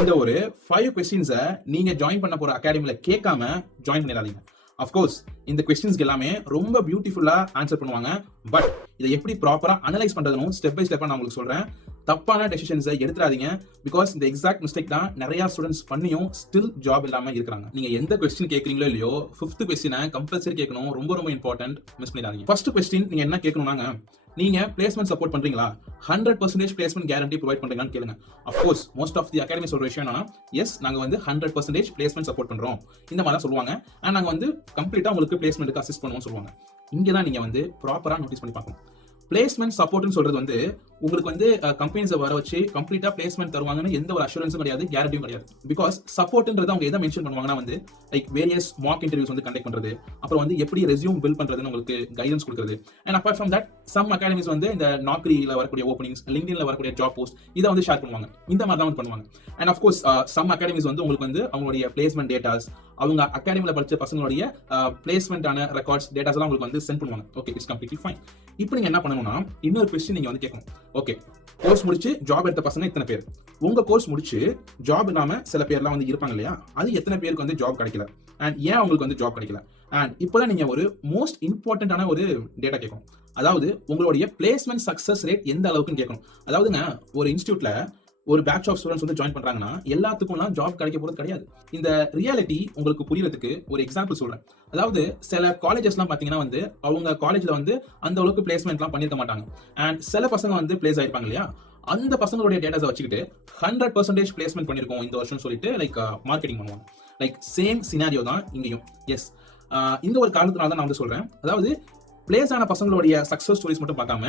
இந்த ஒரு 5 கொஸ்டின்ஸை நீங்க ஜாயின் பண்ண போற அகாடமில கேட்காம ஜாயின் பண்ணிடாதீங்க. அஃப்கோர்ஸ் இந்த கொஸ்டின்ஸ்க்கு எல்லாமே ரொம்ப பியூட்டிஃபுல்லா ஆன்சர் பண்ணுவாங்க. பட் இதை எப்படி ப்ராப்பரா அனலைஸ் பண்றதுன்னு ஸ்டெப் பை ஸ்டெப்பா நான் உங்களுக்கு சொல்றேன். தப்பான டெசிஷன்ஸை எடுத்துறாதீங்க. பிகாஸ் இந்த எக்ஸாக்ட் மிஸ்டேக் தான் நிறைய ஸ்டூடெண்ட்ஸ் பண்ணியும் ஸ்டில் ஜாப் இல்லாம இருக்காங்க. நீங்க எந்த கொஸ்டின் கேட்கறீங்களோ இல்லையோ 5th கொஸ்டினை கம்பல்சரி கேட்கணும். ரொம்ப ரொம்ப இம்பார்ட்டன்ட், மிஸ் பண்ணிடாதீங்க. ஃபர்ஸ்ட் கொஸ்டின் நீங்க என்ன கேட்கணும்னாங்க, நீங்க பிளேஸ்மெண்ட் சப்போர்ட் பண்றீங்களா? 100% பிளேஸ்மெண்ட் கேரண்டி ப்ரொவைட் பண்றீங்களான்னு கேளுங்க. Of course most of the academy சொல்ற விஷயம் என்னன்னா, எஸ் நாங்க வந்து 100% பிளேஸ்மெண்ட் சப்போர்ட் பண்றோம் இந்த மாதிரி தான் சொல்லுவாங்க. அண்ட் நாங்க வந்து கம்ப்ளீட்டா உங்களுக்கு பிளேஸ்மெண்ட்டுக்கு அசிஸ்ட் பண்ணுவோம் சொல்லுவாங்க. இங்க தான் நீங்க வந்து ப்ராப்பரா நோட்டீஸ் பண்ணி பார்க்கணும். பிளேஸ்மெண்ட் சப்போர்ட்னு சொல்றது வந்து உங்களுக்கு வந்து கம்பெனிஸை வர வச்சு கம்ப்ளீட்டா பிளேஸ்மெண்ட் தருவாங்கன்னு எந்த ஒரு அஷூரன்ஸும் கிடையாது, கேரண்டியும் கிடையாது. பிகாஸ் சப்போர்ட்ன்றது அவங்க எதை மென்ஷன் பண்ணுவாங்கன்னா வந்து லைக் வேரியஸ் மாக் இன்டர்வியூஸ் வந்து கண்டக்ட் பண்றது, அப்புறம் வந்து எப்படி ரெஸ்யூம் பில்ட் பண்றதுன்னு உங்களுக்கு கைடன்ஸ் கொடுக்குறது. And apart from that some academies வந்து இந்த நாக்ரியில வரக்கூடிய ஓப்பனிங்ஸ், லிங்க்டின்ல வரக்கூடிய ஜாப் போஸ்ட் இதை வந்து ஷேர் பண்ணுவாங்க. இந்த மாதிரி தான் வந்து பண்ணுவாங்க. அண்ட் அஃப்கோர்ஸ் சம் அகாடமிஸ் வந்து உங்களுக்கு வந்து அவங்களுடைய பிளேஸ்மெண்ட் டேட்டாஸ், அவங்க அகாடமியில் படிச்ச பசங்களுடைய பிளேஸ்மெண்டான ரெக்கார்ட்ஸ் டேட்டாஸ் எல்லாம் உங்களுக்கு வந்து சென்ட் பண்ணுவாங்க. Okay, it's completely fine. இப்போ நீங்க என்ன பண்ணணும்னா, இன்னொரு கொஸ்டின் நீங்க வந்து கேட்கணும். ஓகே, கோர்ஸ் முடிச்சு ஜாப் எடுத்த பசங்க இத்தனை பேர், உங்க கோர்ஸ் முடிச்சு ஜாப் இல்லாம சில பேர்லாம் வந்து இருப்பாங்க இல்லையா, அது எத்தனை பேருக்கு வந்து ஜாப் கிடைக்கல அண்ட் ஏன் அவங்களுக்கு வந்து ஜாப் கிடைக்கல. அண்ட் இப்போதான் நீங்க ஒரு மோஸ்ட் இம்பார்ட்டன்டான ஒரு டேட்டா கேட்கணும். அதாவது உங்களுடைய பிளேஸ்மெண்ட் சக்சஸ் ரேட் எந்த அளவுக்குன்னு கேட்கணும். அதாவதுங்க, ஒரு இன்ஸ்டியூட்ல ஒரு பேட்ச் ஆஃப் ஸ்டூடெண்ட்ஸ் வந்து ஜாயின் பண்றாங்கன்னா எல்லாத்துக்கும்லாம் ஜாப் கிடைக்க போறது கிடையாது. இந்த ரியாலிட்டி உங்களுக்கு புரியறதுக்கு ஒரு எக்ஸாம்பிள் சொல்றேன். அதாவது சில காலேஜஸ்லாம் பாத்தீங்கன்னா வந்து அவங்க காலேஜ்ல வந்து அந்த அளவுக்கு பிளேஸ்மெண்ட்லாம் பண்ணிருக்க மாட்டாங்க. அண்ட் சில பசங்க வந்து பிளேஸ் ஆயிருப்பாங்க இல்லையா, அந்த பசங்களுடைய டேட்டாஸை வச்சுக்கிட்டு 100% பிளேஸ்மெண்ட் பண்ணிருக்கோம் இந்த வருஷம் சொல்லிட்டு லைக் மார்க்கெட்டிங் பண்ணுவாங்க. லைக் சேம் சினாரியோ தான் இங்கேயும். எஸ், இந்த ஒரு காரணத்தினால தான் நான் வந்து சொல்றேன். அதாவது பிளேஸ் ஆன பசங்களுடைய சக்சஸ் ஸ்டோரிஸ் மட்டும் பார்க்காம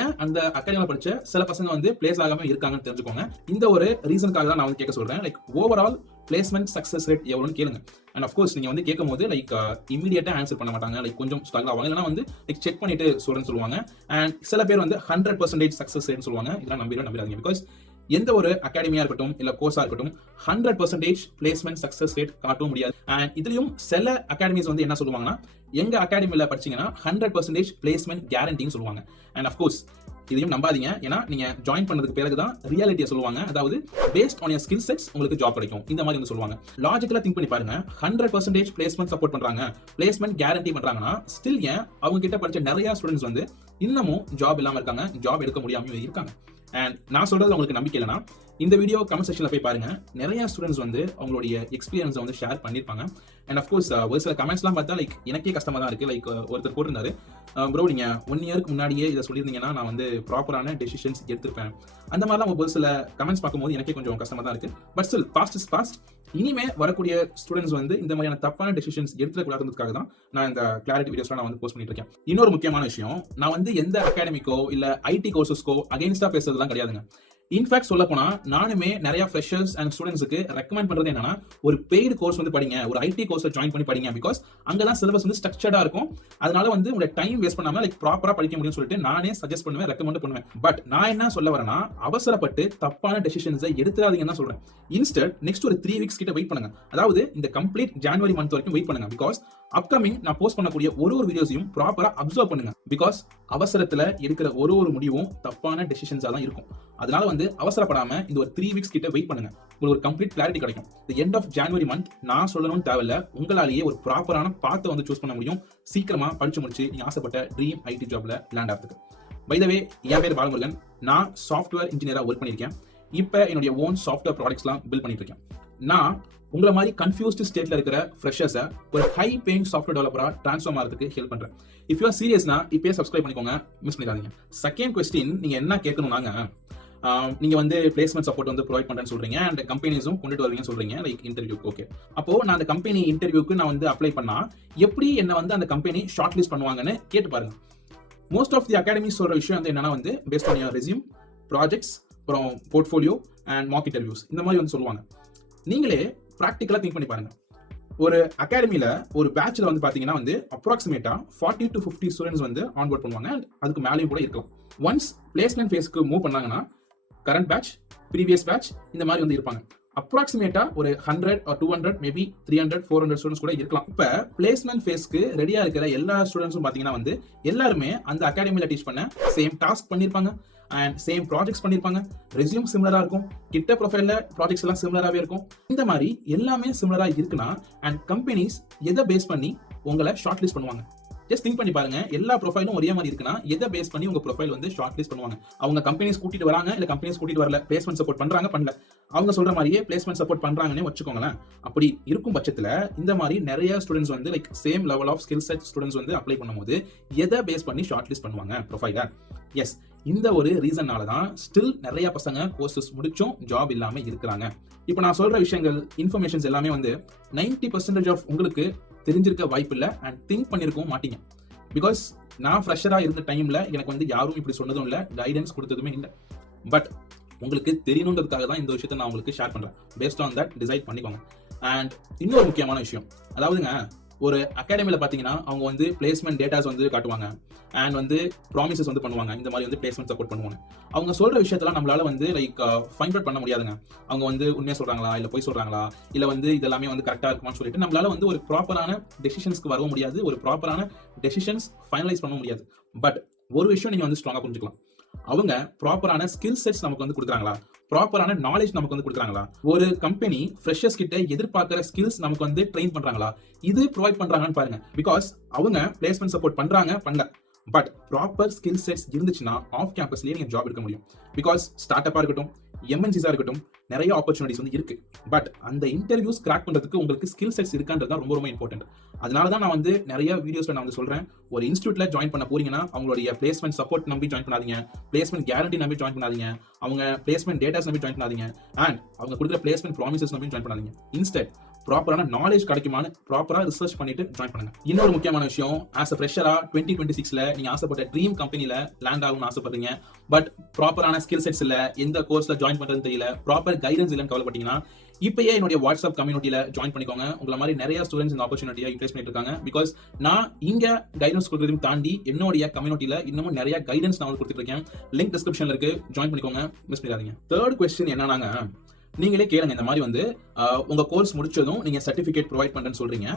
ஏன் அந்த அகாடமியில் படிச்ச சில பசங்க வந்து பிளேஸ் ஆகாம இருக்காங்கன்னு தெரிஞ்சுக்கோங்க. இந்த ஒரு ரீசனுக்காக தான் நான் வந்து கேட்க சொல்றேன். Like overall placement success rate எவ்வளோன்னு கேளுங்க. அண்ட் அஃப்கோர்ஸ் நீங்க வந்து கேட்கும் போது லைக் இமீடியட்டா ஆன்சர் பண்ண மாட்டாங்க. லைக் கொஞ்சம் ஸ்ட்ரகிள் ஆவாங்க. இல்லைனா வந்து லைக் செக் பண்ணிட்டு சொல்றேன்னு சொல்லுவாங்க. அண்ட் சில பேர் வந்து 100% சக்சஸ் ரேட்னு சொல்லுவாங்க. இதெல்லாம் நம்பிடாதீங்க. பிகாஸ் எந்த ஒரு அகாடமியா இருக்கட்டும் இல்ல கோர்ஸா இருக்கட்டும் 100% பிளேஸ்மெண்ட் சக்சஸ் ரேட் காட்டவும் முடியாது. அண்ட் இதுலயும் சில அகாடமிஸ் வந்து என்ன சொல்லுவாங்கன்னா, எங்க அகாடமியில படிச்சீங்கன்னா 100% பிளேஸ்மெண்ட் கேரண்டின்னு சொல்லுவாங்க. அண்ட் அஃப்கோர்ஸ் இதையும் நம்பாதீங்க. ஏன்னா நீங்க ஜாயின் பண்ணதுக்கு பிறகுதான் ரியாலிட்டியை சொல்லுவாங்க. அதாவது based on your skill sets உங்களுக்கு ஜாப் கிடைக்கும் இந்த மாதிரி வந்து சொல்லுவாங்க. லாஜிக்கலா திங்க் பண்ணி பாருங்க. 100% பிளேஸ்மெண்ட் சப்போர்ட் பண்றாங்க, பிளேஸ்மெண்ட் கேரண்டி பண்றாங்கன்னா ஸ்டில் ஏன் அவங்க கிட்ட படிச்ச நிறைய ஸ்டூடெண்ட்ஸ் வந்து இன்னமும் ஜாப் இல்லாம இருக்காங்க, ஜாப் எடுக்க முடியாம இருக்காங்க. அண்ட் நான் சொல்றது உங்களுக்கு நம்பிக்கை இல்லைனா இந்த வீடியோ கமெண்ட் செக்ஷன்ல போய் பாருங்க. நிறைய ஸ்டூடெண்ட்ஸ் வந்து அவங்களுடைய எக்ஸ்பீரியன்ஸை வந்து ஷேர் பண்ணிருப்பாங்க. அண்ட் அஃப்கோர்ஸ் ஒரு சில கமெண்ட்ஸ்லாம் பார்த்தா லைக் எனக்கே கஷ்டமா தான் இருக்கு. லைக் ஒருத்தர் போட்டிருந்தாரு, ப்ரோ நீங்க 1 இயருக்கு முன்னாடியே இதை சொல்லியிருந்தீங்கன்னா நான் வந்து ப்ராப்பரான டெசிஷன்ஸ் எடுத்திருப்பேன். அந்த மாதிரிலாம் ஒரு சில கமெண்ட்ஸ் பார்க்கும்போது எனக்கே கொஞ்சம் கஷ்டமா தான் இருக்கு. But still past is past. இனிமே வரக்கூடிய ஸ்டூடெண்ட்ஸ் வந்து இந்த மாதிரியான தப்பான டெசிஷன்ஸ் எடுத்துக்கூடாதுக்காக தான் நான் இந்த கிளாரிட்டி வீடியோஸ்லாம் நான் வந்து போஸ்ட் பண்ணிட்டு இருக்கேன். இன்னொரு முக்கியமான விஷயம், நான் வந்து எந்த அகாடமிக்கோ இல்ல ஐடி கோர்சஸ்க்கோ அகைன்ஸ்டா பேசுறதுலாம் கிடையாதுங்க. இன்ஃபேக்ட் சொல்ல போனா நானுமே நிறைய ஃப்ரெஷர்ஸ் அண்ட் ஸ்டூடெண்ட்ஸ்க்கு ரெக்கமெண்ட் பண்றது என்னன்னா, ஒரு பெய்டு கோர்ஸ் வந்து படிங்க, ஒரு ஐடி கோர்ஸை ஜாயின் பண்ணி படிங்க. பிகாஸ் அங்கதான் சிலபஸ் வந்து ஸ்ட்ரக்சர்டா இருக்கும். அதனால வந்து உங்க டைம் வேஸ்ட் பண்ணாம லைக் ப்ராப்பரா படிக்க முடியும்னு சொல்லிட்டு நானே சஜஸ்ட் பண்ணுவேன், ரெக்கமெண்ட் பண்ணுவேன். பட் நான் என்ன சொல்ல வரேன்னா, அவசரப்பட்டு தப்பான டெசிஷன்ஸை எடுத்துறாதீங்கன்னு தான் சொல்றேன். இன்ஸ்டட் நெக்ஸ்ட் ஒரு 3 வீக்ஸ் கிட்ட வெயிட் பண்ணுங்க. அதாவது இந்த கம்ப்ளீட் ஜனவரி மந்த் வரைக்கும் வெயிட் பண்ணுங்க. பிகாஸ் அப்கமிங் நான் போஸ்ட் பண்ணக்கூடிய ஒரு வீடியோஸையும் ப்ராப்பரா அப்சர்வ் பண்ணுங்க. பிகாஸ் அவசரத்துல எடுக்கிற ஒரு முடிவும் தப்பான டெசிஷன்ஸா தான் இருக்கும். அதனால வந்து அவசரப்படாம இந்த ஒரு 3 வீக்ஸ் கிட்ட வெயிட் பண்ணுங்க. உங்களுக்கு ஒரு கம்ப்ளீட் கிளாரிட்டி கிடைக்கும். The end of January month நான் சொல்லணும்னு தேவையில்ல, உங்களாலேயே ஒரு ப்ராப்பரான பாத்தை வந்து சூஸ் பண்ண முடியும். சீக்கிரமா படிச்சு முடிச்சு நீங்க ஆசைப்பட்ட ட்ரீம் ஐடி ஜாப்ல லேண்ட் ஆகிறதுக்கு. பை த வே, என் பேர் பாலமுருகன். நான் சாஃப்ட்வேர் இன்ஜினியரா ஒர்க் பண்ணியிருக்கேன். இப்போ என்னுடைய ஓன் சாஃப்ட்வேர் ப்ராடக்ட்ஸ்லாம் பில்ட் பண்ணிட்டு இருக்கேன். நான் உங்களை மாதிரி கன்ஃபியூஸ்ட் ஸ்டேட்ல இருக்கிற ஃப்ரெஷர்ஸை ஒரு ஹை பேயிங் சாஃப்ட்வேர் டெவலப்பரா ட்ரான்ஸ்ஃபார்ம் ஆகிறதுக்கு ஹெல்ப் பண்றேன். இஃப் யூ ஆர் சீரியஸ்னா இப்பயே சப்ஸ்கிரைப் பண்ணிக்கோங்க, மிஸ் பண்ணிடாதீங்க. செகண்ட் கொஸ்டின் நீங்க என்ன கேட்கணும்னாங்க, நீங்க வந்து பிளேஸ்மெண்ட் சப்போர்ட் வந்து ப்ரொவைட் பண்றேன்னு சொல்றீங்க அண்ட் கம்பெனிஸும் கொண்டுட்டு வருவீங்கன்னு சொல்றீங்க லைக் இன்டர்வியூக்கு. ஓகே, அப்போ நான் அந்த கம்பெனி இன்டர்வியூக்கு நான் வந்து அப்ளை பண்ணா எப்படி என்ன வந்து அந்த கம்பெனி ஷார்ட் லிஸ்ட் பண்ணுவாங்கன்னு கேட்டு பாருங்க. மோஸ்ட் ஆஃப் தி அகாடமிஸ் சொல்ற விஷயம் வந்து என்னன்னா வந்து based on your resume, projects, அப்புறம் போர்ட்ஃபோலியோ அண்ட் மாக் இன்டர்வியூஸ் இந்த மாதிரி வந்து சொல்லுவாங்க. நீங்களே ப்ராக்டிக்கலா திங்க் பண்ணி பாருங்க. ஒரு அகாடமியில ஒரு பேட்ச்ல வந்து பாத்தீங்கன்னா வந்து அப்ராக்சிமேட்டா 40 to 50 ஸ்டூடெண்ட்ஸ் வந்து ஆன்போர்ட் பண்ணுவாங்க. அதுக்கு மேலேயும் கூட இருக்கலாம். ஒன்ஸ் பிளேஸ்மெண்ட் ஃபேஸ்க்கு மூவ் பண்ணாங்கன்னா கரண்ட் பேட்ச், ப்ரீவியஸ் பேட்ச் இந்த மாதிரி வந்து இருப்பாங்க. அப்ராக்சிமேட்டா ஒரு 100 or 200 மேபி 300 400 ஸ்டூடெண்ட்ஸ் கூட இருக்கலாம். இப்ப பிளேஸ்மெண்ட் ஃபேஸ்க்கு ரெடியா இருக்கிற எல்லா ஸ்டூடெண்ட்ஸும் பாத்தீங்கன்னா வந்து எல்லாருமே அந்த அகாடமியில டீச் பண்ண சேம் டாஸ்க் பண்ணிருப்பாங்க. அண்ட் சேம் ப்ராஜெக்ட்ஸ் பண்ணியிருப்பாங்க, ரெஸ்யூம் சிமிலரா இருக்கும், கிட்ட ப்ரொஃபைல்ல ப்ராஜெக்ட்ஸ் எல்லாம் சிமிலராகவே இருக்கும். இந்த மாதிரி எல்லாமே சிமிலரா இருக்குன்னா அண்ட் கம்பெனிஸ் எதை பேஸ் பண்ணி உங்களை ஷார்ட் லிஸ்ட் பண்ணுவாங்க? ஜஸ்ட் திங்க் பண்ணி பாருங்க. எல்லா ப்ரொஃபைலும் ஒரே மாதிரி இருக்குன்னா எதை பேஸ் பண்ணி உங்க ப்ரொஃபைல் வந்து ஷார்ட் லிஸ்ட் பண்ணுவாங்க? அவங்க கம்பெனிஸ் கூட்டிட்டு வராங்க, இல்ல கம்பெனிஸ் கூட்டிட்டு வரல, பிளேஸ்மெண்ட் சப்போர்ட் பண்றாங்க பண்ணல, அவங்க சொல்ற மாதிரியே பிளேஸ்மெண்ட் சப்போர்ட் பண்றாங்கன்னு வச்சுக்கோங்களேன். அப்படி இருக்கும் பட்சத்துல இந்த மாதிரி நிறைய ஸ்டூடெண்ட்ஸ் வந்து like same level of skill set students வந்து அப்ளை பண்ணும்போது எதை பேஸ் பண்ணி ஷார்ட் லிஸ்ட் பண்ணுவாங்க ப்ரொஃபைல? எஸ், இந்த ஒரு ரீசன்னால தான் ஸ்டில் நிறைய பசங்க கோர்சஸ் முடிச்சும் ஜாப் இல்லாம இருக்கிறாங்க. இப்போ நான் சொல்ற விஷயங்கள் இன்ஃபர்மேஷன்ஸ் எல்லாமே வந்து 90% ஆஃப் உங்களுக்கு தெரிஞ்சிருக்க வாய்ப்பு இல்லை அண்ட் திங்க் பண்ணிருக்கவும் மாட்டீங்க. பிகாஸ் நான் ஃப்ரெஷரா இருந்த டைம்ல எனக்கு வந்து யாரும் இப்படி சொன்னதும் இல்லை, கைடன்ஸ் கொடுத்ததுமே இல்லை. பட் உங்களுக்கு தெரியணுன்றதுக்காக தான் இந்த விஷயத்தை நான் உங்களுக்கு ஷேர் பண்றேன். பேஸ்ட் ஆன் தட் டிசைட் பண்ணிக்கோங்க. அண்ட் இன்னொரு முக்கியமான விஷயம், அதாவதுங்க ஒரு அகாடமியில பாத்தீங்கன்னா அவங்க வந்து பிளேஸ்மெண்ட் டேட்டாஸ் வந்து காட்டுவாங்க அண்ட் வந்து ப்ராமிசஸ் வந்து பண்ணுவாங்க, இந்த மாதிரி வந்து பிளேஸ்மெண்ட் சப்போர்ட் பண்ணுவாங்க. அவங்க சொல்ற விஷயத்தெல்லாம் நம்மளால வந்து லைக் ஃபைண்ட் அவுட் பண்ண முடியாதுங்க. அவங்க வந்து உண்மையா சொல்றாங்களா இல்ல போய் சொல்றாங்களா, இல்ல வந்து இதெல்லாமே வந்து கரெக்டா இருக்குமான்னு சொல்லிட்டு நம்மளால வந்து ஒரு ப்ராப்பரான டெசிஷன்ஸ்க்கு வரவும் முடியாது, ஒரு ப்ராப்பரான டெசிஷன்ஸ் ஃபைனலைஸ் பண்ண முடியாது. பட் ஒரு விஷயம் நீங்க வந்து ஸ்ட்ராங்கா புரிஞ்சுக்கலாம், அவங்க ப்ராப்பரான ஸ்கில் செட்ஸ் நமக்கு வந்து கொடுக்குறாங்களா, ப்ராப்பரான நாலேஜ் நமக்கு வந்து கொடுக்குறாங்களா, ஒரு கம்பெனி ஃப்ரெஷர்ஸ் கிட்ட எதிர்பார்க்கிற ஸ்கில்ஸ் நமக்கு வந்து ட்ரெயின் பண்றாங்களா, இது ப்ரொவைட் பண்றாங்கன்னு பாருங்க. பிகாஸ் அவங்க பிளேஸ்மெண்ட் சப்போர்ட் பண்றாங்க பண்ணல, பட் ப்ராப்பர் ஸ்கில் செட்ஸ் இருந்துச்சுன்னா ஆஃப் கேம்பஸ்லயே நீங்க ஜாப் எடுக்க முடியும். பிகாஸ் ஸ்டார்ட் அப்பா இருக்கட்டும், எம்என்சிஸா இருக்கட்டும், நிறைய ஆப்பர்ச்சுனிட்டிஸ் வந்து இருக்கு. பட் அந்த இன்டர்வியூஸ் கிராக் பண்றதுக்கு உங்களுக்கு ஸ்கில் செட்ஸ் இருக்கான்றது தான் ரொம்ப ரொம்ப இம்பார்ட்டன்ட். அதனால தான் நான் வந்து நிறைய வீடியோஸ்ல நான் வந்து சொல்றேன், ஒரு இன்ஸ்டியூட்ல ஜாயின் பண்ண போறீங்கன்னா அவங்களுடைய பிளேஸ்மெண்ட் சப்போர்ட் நம்பி ஜாயின் பண்ணாதீங்க, பிளேஸ்மெண்ட் கேரண்டி நம்பி ஜாயின் பண்ணாதீங்க, அவங்க பிளேஸ்மெண்ட் டேட்டாஸ் நம்பி ஜாயின் பண்ணாதீங்க, அண்ட் அவங்க கொடுக்குற பிளேஸ்மெண்ட் ப்ராமிசஸ் நம்பி ஜாயின் பண்ணாதீங்க. இன்ஸ்டெட் ப்ராப்பரான நாலேஜ் கிடைக்குமான்னு ப்ராப்பரா ரிசர்ச் பண்ணிட்டு ஜாயின் பண்ணுங்க. இன்னொரு முக்கியமான விஷயம், ஆஸ் அ ஃப்ரெஷரா 2026ல நீங்க ஆசைப்பட்ட ட்ரீம் கம்பெனில லேண்ட் ஆகணும்னு ஆசைப்படுறீங்க, பட் ப்ராப்பரான ஸ்கில் செட்ஸ் இல்ல, எந்த கோர்ஸ்ல ஜாயின் பண்றதுன்னு தெரியல, ப்ராப்பர் கைடன்ஸ் இல்லைன்னு கவலைப்பட்டீங்கன்னா இப்பயே என்னுடைய வாட்ஸ்அப் கம்யூனிட்டியில ஜாயின் பண்ணிக்கோங்க. உங்களை மாதிரி நிறைய ஸ்டூடெண்ட்ஸ் இந்த ஆப்பர்ச்சுனிட்டியை யூட்டிலைஸ் பண்ணிட்டு இருக்காங்க. பிகாஸ் நான் இங்க கைடன்ஸ் கொடுக்கறதையும் தாண்டி என்னுடைய கம்யூனிட்டியில இன்னமும் நிறைய கைடன்ஸ் நான் கொடுத்துட்டு இருக்கேன். லிங்க் டிஸ்கிரிப்ஷன்ல இருக்கு, ஜாயின் பண்ணிக்கோங்க, மிஸ் பண்ணிடாதீங்க. தேர்ட் கொஸ்டின் என்னன்னாங்க, நீங்களே கேளுங்க, இந்த மாதிரி வந்து உங்க கோர்ஸ் முடிச்சதும் நீங்க சர்டிபிகேட் ப்ரொவைட் பண்றேன்னு சொல்றீங்க,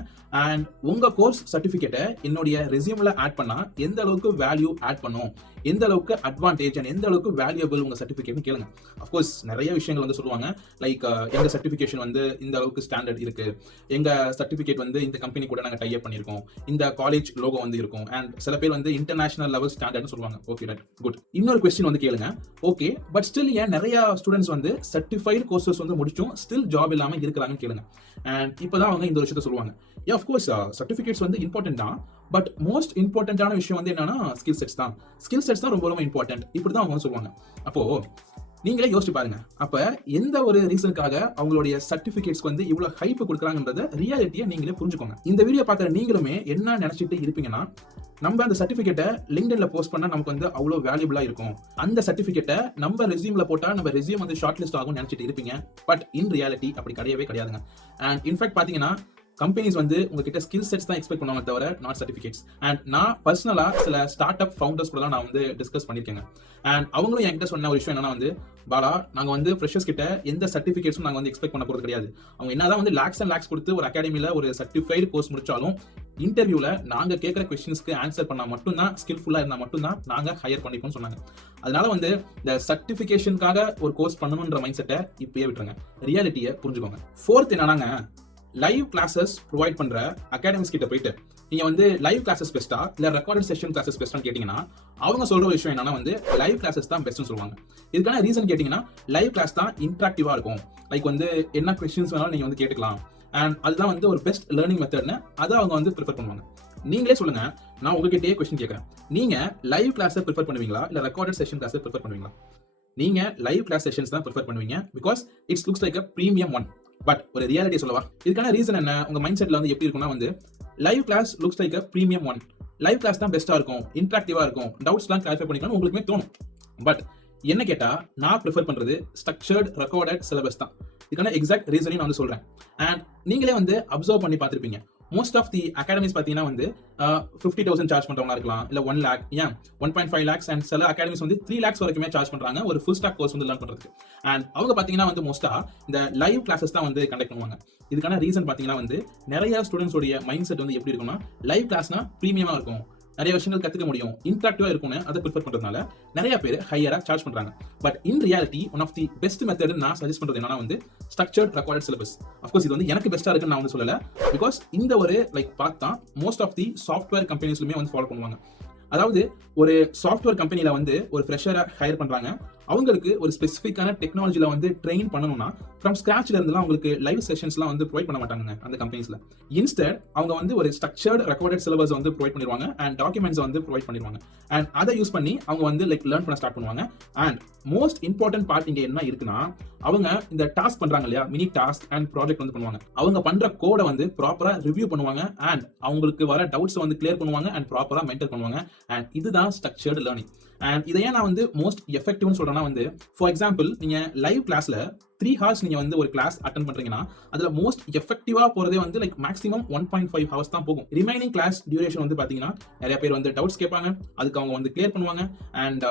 அண்ட் உங்க கோர்ஸ் சர்டிபிகேட்டை என்னுடைய ரெஸ்யூம்ல ஆட் பண்ணா எந்த அளவுக்கு வேல்யூ ஆட் பண்ணும், எந்த அளவுக்கு அட்வான்டேஜ் அண்ட் எந்த அளவுக்கு வேல்யூபிள் உங்க சர்டிபிகேட்னு கேளுங்க. அஃப்கோர்ஸ் நிறைய விஷயங்கள் வந்து சொல்லுவாங்க, லைக் எங்க சர்டிபிகேஷன் வந்து இந்த அளவுக்கு ஸ்டாண்டர்ட் இருக்கு, எங்க சர்டிபிகேட் வந்து இந்த கம்பெனி கூட நாங்க டைப் பண்ணியிருக்கோம், இந்த காலேஜ் லோகோ வந்து இருக்கும், அண்ட் சில பேர் வந்து இன்டர்நேஷனல் லெவல் ஸ்டாண்டர்ட்னு சொல்லுவாங்க. Okay, right, good. இன்னொரு கொஸ்டின் வந்து கேளுங்க, ஓகே பட் ஸ்டில் ஏன் நிறைய ஸ்டூடெண்ட்ஸ் வந்து சர்டிஃபைடு கோர்சஸ் வந்து முடிச்சும் ஸ்டில் ஜாப் இல்லாம இருக்கிறாங்கன்னு கேளுங்க. அண்ட் இப்பதான் அவங்க இந்த விஷயத்த சொல்லுவாங்க, ஆஃப்கோர்ஸ் சர்டிஃபிகேட்ஸ் வந்து இம்பார்ட்டன்ட் தான், பட் மோஸ்ட் இம்பார்ட்டன்டான விஷயம் வந்து என்னன்னா ஸ்கில் செட்ஸ் தான். ஸ்கில் செட்ஸ் தான் ரொம்ப ரொம்ப இம்பார்ட்டன்ட், இப்படிதான் அவங்க சொல்லுவாங்க. அப்போ நீங்களே யோசிச்சு பாருங்க, அப்ப எந்த ஒரு ரீசனுக்காக அவங்களுடைய சர்டிபிகேட்ஸ்க்கு வந்து இவ்வளவு ஹைப் கொடுக்குறாங்கன்றத ரியாலிட்டியை நீங்களே புரிஞ்சுக்கோங்க. இந்த வீடியோ பார்க்குற நீங்களுமே என்ன நினைச்சிட்டு இருப்பீங்கன்னா, நம்ம அந்த சர்டிபிகேட்டை லிங்க்டின்ல போஸ்ட் பண்ணா நமக்கு வந்து அவ்வளவு வேல்யூபிளா இருக்கும், அந்த சர்டிபிகேட்டை நம்ம ரெஸ்யூம்ல போட்டா நம்ம ரெஸ்யூம் வந்து ஷார்ட் லிஸ்ட் ஆகும் நினைச்சிட்டு இருப்பீங்க. பட் இன் ரியாலிட்டி அப்படி கிடையவே கிடையாதுங்க. அண்ட் இன்ஃபேக்ட் பாத்தீங்கன்னா கம்பெனிஸ் வந்து உங்ககிட்ட ஸ்கில் செட்ஸ் தான் எக்ஸ்பெக்ட் பண்ணுவாங்க தவிர நாட் சர்டிஃபிகேட்ஸ். அண்ட் நான் பர்சனலா சில ஸ்டார்ட் அப் ஃபவுண்டர்ஸ் கூட நான் வந்து டிஸ்கஸ் பண்ணியிருக்கேங்க. அண்ட் அவங்களும் என்கிட்ட சொன்ன ஒரு விஷயம் என்னன்னா வந்து, பாலா நாங்க வந்து ஃப்ரெஷர்ஸ் கிட்ட எந்த சர்டிஃபிகேட்ஸும் நாங்க வந்து எக்ஸ்பெக்ட் பண்ண போறது கிடையாது. அவங்க என்னதான் வந்து லேக்ஸ் அண்ட் லேக்ஸ் கொடுத்து ஒரு அகாடமியில ஒரு சர்டிஃபைடு கோர்ஸ் முடிச்சாலும் இன்டர்வியூல நாங்க கேட்கிற கொஸ்டின்ஸ்க்கு ஆன்சர் பண்ணா மட்டும்தான், ஸ்கில்ஃபுல்லா இருந்தா மட்டும்தான் நாங்க ஹையர் பண்ணிப்போம்னு சொன்னாங்க. அதனால வந்து இந்த சர்டிஃபிகேஷனுக்காக ஒரு கோர்ஸ் பண்ணணும்ன்ற மைண்ட் செட்டை இப்பயே விட்டுருங்க, ரியாலிட்டியை புரிஞ்சுக்கோங்க. ஃபோர்த் என்னன்னாங்க, லைவ் கிளாஸஸ் ப்ரொவைட் பண்ற அகாடமிஸ் கிட்ட போயிட்டு நீங்க வந்து லைவ் கிளாஸஸ் பெஸ்டா இல்ல ரெக்கார்டட் செஷன் கிளாஸஸ் பெஸ்டான்னு கேட்டீங்கன்னா அவங்க சொல்ற ஒரு விஷயம் என்னன்னா வந்து லைவ் கிளாஸஸ் தான் பெஸ்ட்னு சொல்லுவாங்க. இதுக்கான ரீசன் கேட்டீங்கன்னா, லைவ் கிளாஸ் தான் இன்டராக்டிவா இருக்கும், லைக் வந்து என்ன கொஸ்டின்ஸ் வேணாலும் நீங்க வந்து கேட்டுக்கலாம், அண்ட் அதுதான் வந்து ஒரு பெஸ்ட் லேர்னிங் மெத்தட்னு அதை அவங்க வந்து ப்ரிஃபர் பண்ணுவாங்க. நீங்களே சொல்லுங்க, நான் உங்ககிட்டயே கொஸ்டின் கேட்கறேன், நீங்க லைவ் கிளாஸை ப்ரிஃபர் பண்ணுவீங்களா இல்ல ரெக்கார்டட் செஷன் கிளாஸை ப்ரிஃபர் பண்ணுவீங்களா? நீங்க லைவ் கிளாஸ் செஷன்ஸ் தான் ப்ரிஃபர் பண்ணுவீங்க, because it's looks like a premium one. But ஒரு ரியாலிட்டி சொல்லவா, இதுக்கான ரீசன் என்ன, உங்க மைண்ட் செட்ல வந்து எப்படி இருக்கும்னா வந்து, live class looks like a premium one, live class தான் பெஸ்டா இருக்கும், இன்டராக்டிவா இருக்கும், டவுட்ஸ்லாம் கிளாரிஃபை பண்ணிக்கணும் உங்களுக்குமே தோணும். பட் என்ன கேட்டா, நான் ப்ரிஃபர் பண்றது ஸ்ட்ரக்சர்ட் ரெக்கார்டட் சிலபஸ் தான். இதுக்கான எக்ஸாக்ட் ரீசனையும் நான் வந்து சொல்றேன். அண்ட் நீங்களே வந்து அப்சர்வ் பண்ணி பார்த்திருப்பீங்க, மோஸ்ட் ஆஃப் தி அகாடமிஸ் பார்த்தீங்கன்னா வந்து 50,000 சார்ஜ் பண்றவங்களா இருக்கலாம், இல்ல 1 lakh, ஏன் 1.5 lakhs, அண்ட் சில அகாடமிஸ் வந்து 3 lakhs வரைக்குமே சார்ஜ் பண்றாங்க ஒரு ஃபுல் ஸ்டாக் கோர்ஸ் வந்து லேர்ன் பண்றதுக்கு. அண்ட் அவங்க பாத்தீங்கன்னா வந்து மோஸ்டா இந்த லைவ் கிளாஸஸ் தான் வந்து கண்டக்ட் பண்ணுவாங்க. இதுக்கான ரீசன் பாத்தீங்கன்னா வந்து, நிறைய ஸ்டூடெண்ட்ஸ் உடைய மைண்ட் செட் வந்து எப்படி இருக்கும்னா, லைவ் கிளாஸ்னா பிரீமியமா இருக்கும், நிறைய விஷயங்கள் கத்துக்க முடியும், இன்ட்ராக்டிவா இருக்கும்னு அதை ப்ரிஃபர் பண்றதுனால நிறைய பேர் ஹையரா சார்ஜ் பண்றாங்க. But in reality one of the best method நான் சஜஸ்ட் பண்றது என்னன்னா வந்து ஸ்ட்ரக்சர்ட் ரெக்கார்டட் சிலபஸ். அஃப்கோர்ஸ் இது வந்து எனக்கு பெஸ்டா இருக்குன்னு நான் வந்து சொல்லல, பிகாஸ் இந்த ஒரு பார்த்தா மோஸ்ட் ஆஃப் தி சாஃப்ட்வேர் கம்பெனிஸ்லுமே வந்து ஃபாலோ பண்ணுவாங்க. அதாவது ஒரு சாஃப்ட்வேர் கம்பெனில வந்து ஒரு ஃப்ரெஷரை ஹையர் பண்றாங்க, அவங்களுக்கு ஒரு ஸ்பெசிஃபிக்கான டெக்னாலஜில வந்து ட்ரெயின் பண்ணணும்னா ஃப்ரம் ஸ்கிராச்ல இருந்துலாம் அவங்களுக்கு லைவ் செஷன்ஸ்லாம் வந்து ப்ரொவைட் பண்ண மாட்டாங்க அந்த கம்பெனிஸ்ல. இன்ஸ்டெட் அவங்க வந்து ஒரு ஸ்ட்ரக்சர்ட் ரெக்கார்டட் சிலபஸ் வந்து ப்ரொவைட் பண்ணிடுவாங்க அண்ட் டாக்குமெண்ட்ஸ் வந்து ப்ரொவைட் பண்ணிடுவாங்க. அண்ட் அதை யூஸ் பண்ணி அவங்க வந்து லேர்ன் பண்ண ஸ்டார்ட் பண்ணுவாங்க. அண்ட் மோஸ்ட் இம்பார்ட்டன்ட் பார்ட் இங்க என்ன இருக்குன்னா, அவங்க இந்த டாஸ்க் பண்றாங்க இல்லையா, மினி டாஸ்க் அண்ட் ப்ராஜெக்ட் வந்து பண்ணுவாங்க. அவங்க பண்ற கோடை வந்து ப்ராப்பரா ரிவ்யூ பண்ணுவாங்க அண்ட் அவங்களுக்கு வர டவுட்ஸ் வந்து கிளியர் பண்ணுவாங்க அண்ட் ப்ராப்பரா மென்டர் பண்ணுவாங்க. அண்ட் இதுதான் ஸ்ட்ரக்சர்ட் லேர்னிங். அண்ட் இதையே நான் வந்து மோஸ்ட் எஃபெக்டிவ்னு சொல்றேன்னா வந்து, ஃபார் எக்ஸாம்பிள் நீங்க லைவ் கிளாஸ்ல 3 hours நீங்க வந்து ஒரு கிளாஸ் அட்டன் பண்றீங்கன்னா அதுல மோஸ்ட் எஃபெக்டிவா போறதே வந்து மேக்ஸிமம் 1.5 hours தான் போகும். ரிமைனிங் கிளாஸ் டியூரேஷன் வந்து பாத்தீங்கன்னா நிறைய பேர் வந்து டவுட்ஸ் கேட்பாங்க, அதுக்கு அவங்க வந்து கிளியர் பண்ணுவாங்க அண்ட்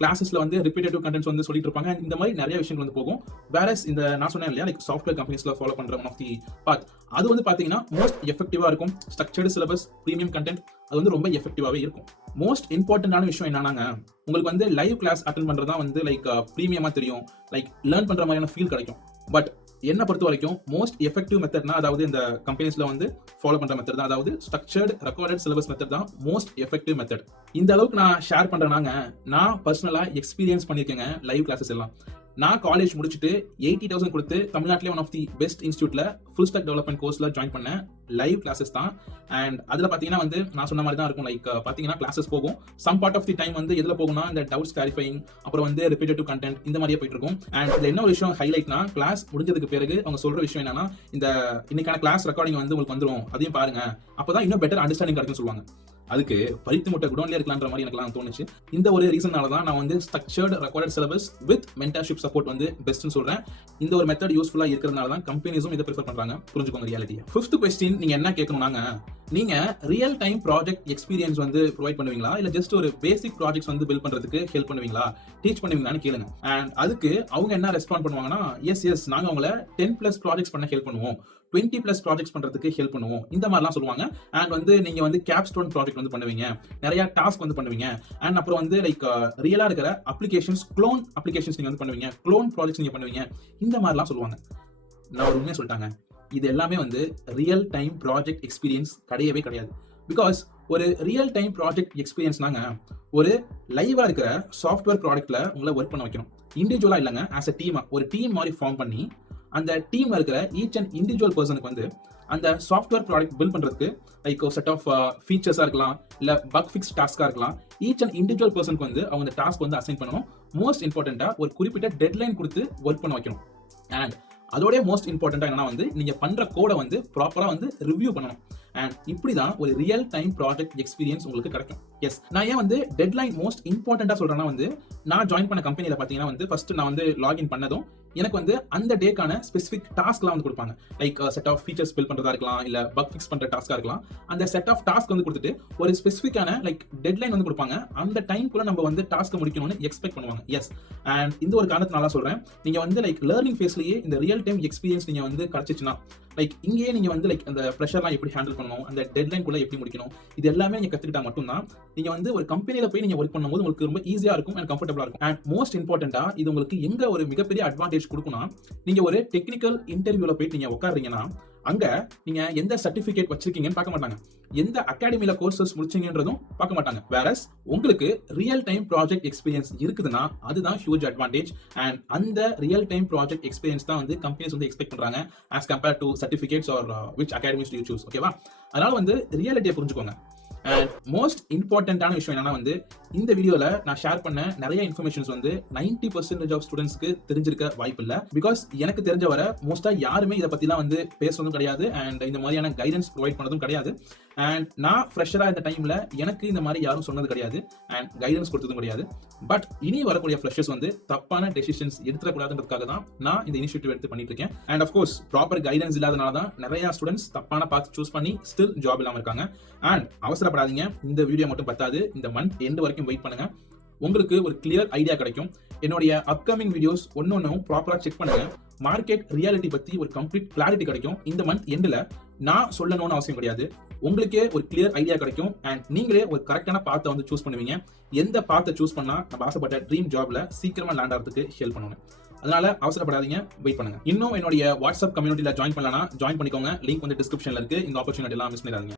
கிளாஸஸ்ல வந்து ரிப்பீட்டேட்டிவ் கண்டென்ட்ஸ் வந்து சொல்லிட்டு இருப்பாங்க. இந்த மாதிரி நிறைய விஷயங்கள் வந்து போகும். வேறஸ் இந்த நான் சொன்னேன் இல்லையா, சாஃப்ட்வேர் கம்பெனிஸ்ல ஃபாலோ பண்ற ஒன் ஆஃப் தி பாத், அது வந்து பாத்தீங்கன்னா மோஸ்ட் எஃபெக்டிவா இருக்கும். ஸ்ட்ரக்சர்டு சிலபஸ், பிரீமியம் கண்டென்ட், அது வந்து ரொம்ப எஃபெக்டிவாவே இருக்கும். மோஸ்ட் இம்பார்ட்டன்டான விஷயம் என்னன்னாங்க, உங்களுக்கு வந்து லைவ் கிளாஸ் அட்டன் பண்றதா வந்து பிரீமியமா தெரியும், லேர்ன் பண்ற மாதிரியான ஃபீல் கிடைக்கும். பட் என்ன பொறுத்த வரைக்கும் மோஸ்ட் எஃபெக்டிவ் மெத்தட்னா அதாவது இந்த கம்பெனிஸ்ல வந்து ஃபாலோ பண்ற மெத்தட் தான், அதாவது ஸ்ட்ரக்சர்ட் ரெக்கார்டட் சிலபஸ் மெத்தட் தான் மோஸ்ட் எஃபெக்டிவ் மெத்தட். இந்த அளவுக்கு நான் ஷேர் பண்றேனாங்க, நான் பர்சனலா எக்ஸ்பீரியன்ஸ் பண்ணிருக்கேங்க லைவ் கிளாஸஸ் எல்லாம். நான் காலேஜ் முடிச்சுட்டு 80,000 கொடுத்து தமிழ்நாட்டிலே ஒன் ஆஃப் தி பெஸ்ட் இன்ஸ்டியூட்ல ஃபுல் ஸ்டாக் டெவலப்மெண்ட் கோர்ஸ்ல ஜாயின் பண்ணேன். லைவ் கிளாஸஸ் தான். அண்ட் அதுல பாத்தீங்கன்னா வந்து நான் சொன்ன மாதிரி தான் இருக்கும். பாத்தீங்கன்னா கிளாஸஸ் போகும், some part of the time வந்து எதுல போகும்னா இந்த டவுட்ஸ் கிளாரிஃபைங், அப்புறம் வந்து ரிப்பீட்டேட்டிவ் கண்டென்ட், இந்த மாதிரியே போயிட்டு இருக்கும். அண்ட் இதுல என்ன ஒரு விஷயம் ஹைலைட்னா, கிளாஸ் முடிஞ்சதுக்கு பிறகு அவங்க சொல்ற விஷயம் என்னன்னா, இந்த இன்னைக்கான கிளாஸ் ரெக்கார்டிங் வந்து உங்களுக்கு வந்துரும், அதையும் பாருங்க, அப்பதான் இன்னும் பெட்டர் அண்டர்ஸ்டாண்டிங் கிடைக்கும்னு சொல்லுவாங்க. அதுக்கு பரித்து முட்டை குடோன்ல இருக்கலான்ற மாதிரி எனக்குலாம் தோணுச்சு. இந்த ஒரு ரீசனால தான் நான் வந்து structured recorded syllabus with mentorship support வந்து பெஸ்ட்னு சொல்றேன். இந்த ஒரு மெத்தட் யூஸ்ஃபுல்லா இருக்கிறதுனால தான் கம்பெனிஸும் இதை ப்ரிஃபர் பண்றாங்க. புரிஞ்சுக்கோங்க ரியாலிட்டியை. 5th கொஸ்டின் நீங்க என்ன கேட்கணும்னாங்க, நீங்க ரியல் டைம் ப்ராஜெக்ட் எக்ஸ்பீரியன்ஸ் வந்து ப்ரொவைட் பண்ணுவீங்களா, இல்ல ஜஸ்ட் ஒரு பேசிக் ப்ராஜெக்ட்ஸ் வந்து பில்ட் பண்றதுக்கு ஹெல்ப் பண்ணுவீங்களா, டீச் பண்ணுவீங்களான்னு கேளுங்க. அண்ட் அதுக்கு அவங்க என்ன ரெஸ்பாண்ட் பண்ணுவாங்கன்னா, எஸ் நாங்க அவங்கள 10+ ப்ராஜெக்ட்ஸ் பண்ண ஹெல்ப் பண்ணுவோம், 20+ ப்ராஜெக்ட்ஸ் பண்றதுக்கு ஹெல்ப் பண்ணுவோம், இந்த மாதிரிலாம் சொல்லுவாங்க. அண்ட் வந்து நீங்க வந்து கேப்ஸ்டோன் ப்ராஜெக்ட் வந்து பண்ணுவீங்க, நிறைய டாஸ்க் வந்து பண்ணுவீங்க, அண்ட் அப்புறம் வந்து ரியலா இருக்கிற அப்ளிகேஷன்ஸ், க்ளோன் அப்ளிகேஷன்ஸ் நீங்க வந்து பண்ணுவீங்க, க்ளோன் ப்ராஜெக்ட்ஸ் நீங்க பண்ணுவீங்க, இந்த மாதிரிலாம் சொல்லுவாங்க. நான் ஒரு உண்மையை சொல்லிட்டாங்க, இது எல்லாமே வந்து ரியல் டைம் ப்ராஜெக்ட் எக்ஸ்பீரியன்ஸ் கிடையவே கிடையாது. பிகாஸ் ஒரு ரியல் டைம் ப்ராஜெக்ட் எக்ஸ்பீரியன்ஸ்னாங்க ஒரு லைவா இருக்கிற சாஃப்ட்வேர் ப்ராடக்ட்ல உங்களை ஒர்க் பண்ண வைக்கணும். இண்டிவிஜுவலா இல்லைங்க, ஆஸ் அ டீமா ஒரு டீம் மாதிரி ஃபார்ம் பண்ணி அந்த டீம்ல இருக்கிற ஈச் அண்ட் இண்டிவிஜுவல் பர்சனுக்கு வந்து அந்த சாஃப்ட்வேர் ப்ராடக்ட் பில்ட் பண்றதுக்கு செட் ஆஃப் ஃபீச்சர்ஸா இருக்கலாம், இல்ல பக் ஃபிக்ஸ் டாஸ்கா இருக்கலாம், ஈச் அண்ட் இண்டிவிஜுவல் பர்சனுக்கு வந்து அவங்க அந்த டாஸ்க் வந்து அசைன் பண்ணணும். மோஸ்ட் இம்பார்ட்டன்டா ஒரு குறிப்பிட்ட டெட்லைன் கொடுத்து ஒர்க் பண்ண வைக்கணும். அண்ட் அதோட மோஸ்ட் இம்பார்ட்டன்டா என்னன்னா வந்து நீங்க பண்ற கோடை வந்து ப்ராப்பரா வந்து ரிவ்யூ பண்ணணும். அண்ட் இப்படிதான் ஒரு ரியல் டைம் ப்ராஜெக்ட் எக்ஸ்பீரியன்ஸ் உங்களுக்கு கிடைக்கும். எஸ், நான் ஏன் வந்து டெட்லைன் மோஸ்ட் இம்பார்ட்டன்டா சொல்றேன்னா வந்து, நான் ஜாயின் பண்ண கம்பெனில பாத்தீங்கன்னா வந்து ஃபர்ஸ்ட் நான் வந்து லாகின் பண்ணதும் எனக்கு வந்து அந்த டேக்கான ஸ்பெசிபிக் டாஸ்க்லாம் வந்து கொடுப்பாங்க. செட் ஆஃப் ஃபீச்சர்ஸ் பில்ட் பண்றதா இருக்கலாம், இல்ல பக் ஃபிக்ஸ் பண்ற டாஸ்கா இருக்கலாம். அந்த செட் ஆஃப் டாஸ்க் வந்து கொடுத்துட்டு ஒரு ஸ்பெசிபிக்கான டெட்லைன் வந்து கொடுப்பாங்க. அந்த டைம்க்குள்ள நம்ம வந்து டாஸ்க் முடிக்கணும்னு எக்ஸ்பெக்ட் பண்ணுவாங்க. எஸ், அண்ட் இந்த ஒரு காரணத்தினால சொல்றேன், நீங்க வந்து லேர்னிங் ஃபேஸ்லயே இந்த ரியல் டைம் எக்ஸ்பீரியன்ஸ் நீங்க வந்து கிடைச்சிச்சுன்னா, இங்கேயே நீங்க வந்து அந்த ப்ரெஷர்லாம் எப்படி ஹேண்டில் பண்ணணும், அந்த டெட்லைன் குள்ள எப்படி முடிக்கணும், இது எல்லாமே நீங்க கத்துக்கிட்டா மட்டும்தான் நீங்க வந்து ஒரு கம்பெனில போய் நீங்க ஒர்க் பண்ணும்போது உங்களுக்கு ரொம்ப ஈஸியா இருக்கும் அண்ட் கம்ஃபர்டபுளா இருக்கும். அண்ட் மோஸ்ட் இம்பார்ட்டன்டா இது உங்களுக்கு எங்க ஒரு மிகப்பெரிய அட்வான்டேஜ் கொடுக்கும்னா, நீங்க ஒரு டெக்னிக்கல் இன்டர்வியூல போயிட்டு நீங்க உட்காருறீங்கன்னா அங்க நீங்க எந்த சர்டிபிகேட் வச்சிருக்கீங்கன்னு பார்க்க மாட்டாங்க, எந்த அகாடமில கோர்சஸ் முடிச்சீங்கன்றதும் பார்க்க மாட்டாங்க. வேறஸ் உங்களுக்கு ரியல் டைம் ப்ராஜெக்ட் எக்ஸ்பீரியன்ஸ் இருக்குதுன்னா அதுதான் ஹியூஜ் அட்வான்டேஜ். அண்ட் அந்த ரியல் டைம் ப்ராஜெக்ட் எக்ஸ்பீரியன்ஸ் தான் வந்து கம்பெனிஸ் வந்து எக்ஸ்பெக்ட் பண்றாங்க as compared to certificates or which academies do you choose. ஓகேவா? அதனால வந்து ரியாலிட்டியை புரிஞ்சுக்கோங்க. அண்ட் மோஸ்ட் இம்பார்ட்டன்டான விஷயம் என்னன்னா வந்து, இந்த வீடியோல நான் ஷேர் பண்ண நிறைய இன்ஃபர்மேஷன்ஸ் வந்து 90% ஆஃப் ஸ்டூடெண்ட்ஸ்க்கு தெரிஞ்சிருக்க வாய்ப்பு இல்லை. பிகாஸ் எனக்கு தெரிஞ்ச வர மோஸ்டா யாருமே இதை பத்திலாம் வந்து பேசுறதும் கிடையாது அண்ட் இந்த மாதிரியான கைடன்ஸ் ப்ரொவைட் பண்ணதும் கிடையாது. அண்ட் நான் ஃப்ரெஷரா இந்த டைம்ல எனக்கு இந்த மாதிரி யாரும் சொன்னது கிடையாது அண்ட் கைடன்ஸ் கொடுத்ததும் கிடையாது. பட் இனி வரக்கூடிய ஃப்ரெஷர்ஸ் வந்து தப்பான டெசிஷன்ஸ் எடுத்துக்கூடாதுன்றதுக்காக தான் நான் இந்த இனிஷியேட்டிவ் எடுத்து பண்ணிட்டு இருக்கேன். அண்ட் அஃப்கோர்ஸ் ப்ராப்பர் கைடன்ஸ் இல்லாதனால தான் நிறைய ஸ்டூடெண்ட்ஸ் தப்பான பாத் சூஸ் பண்ணி ஸ்டில் ஜாப் இல்லாம இருக்காங்க. அண்ட் அவசரப்படாதீங்க, இந்த வீடியோ மட்டும் பத்தாது, இந்த மந்த் எண்ட் வரைக்கும் வெயிட் பண்ணுங்க, உங்களுக்கு ஒரு கிளியர் ஐடியா கிடைக்கும். என்னுடைய அப்கமிங் வீடியோஸ் ஒன்னொன்னும் ப்ராப்பரா செக் பண்ணுங்க, மார்க்கெட் ரியாலிட்டி பத்தி ஒரு கம்ப்ளீட் கிளாரிட்டி கிடைக்கும். இந்த மந்த் எண்ட்ல நான் சொல்லணும்னு அவசியம் கிடையாது, உங்களுக்கே ஒரு கிளியர் ஐடியா கிடைக்கும் அண்ட் நீங்களே ஒரு கரெக்டான பாத்தை வந்து சூஸ் பண்ணுவீங்க. எந்த பாத்தை சூஸ் பண்ணா நம்ம ஆசைப்பட்ட ட்ரீம் ஜாப்ல சீக்கிரமா லேண்ட் ஆகிறதுக்கு ஹெல்ப் பண்ணுவேன். அதனால அவசரப்படாதீங்க, வெயிட் பண்ணுங்க. இன்னும் என்னுடைய வாட்ஸ்அப் கம்யூனிட்டியில ஜாயின் பண்ணலனா ஜாயின் பண்ணிக்கோங்க. லிங்க் வந்து டிஸ்கிரிப்ஷன்ல இருக்கு. இந்த ஆப்பர்ச்சுனிட்டி எல்லாம் மிஸ் பண்ணிடாதீங்க.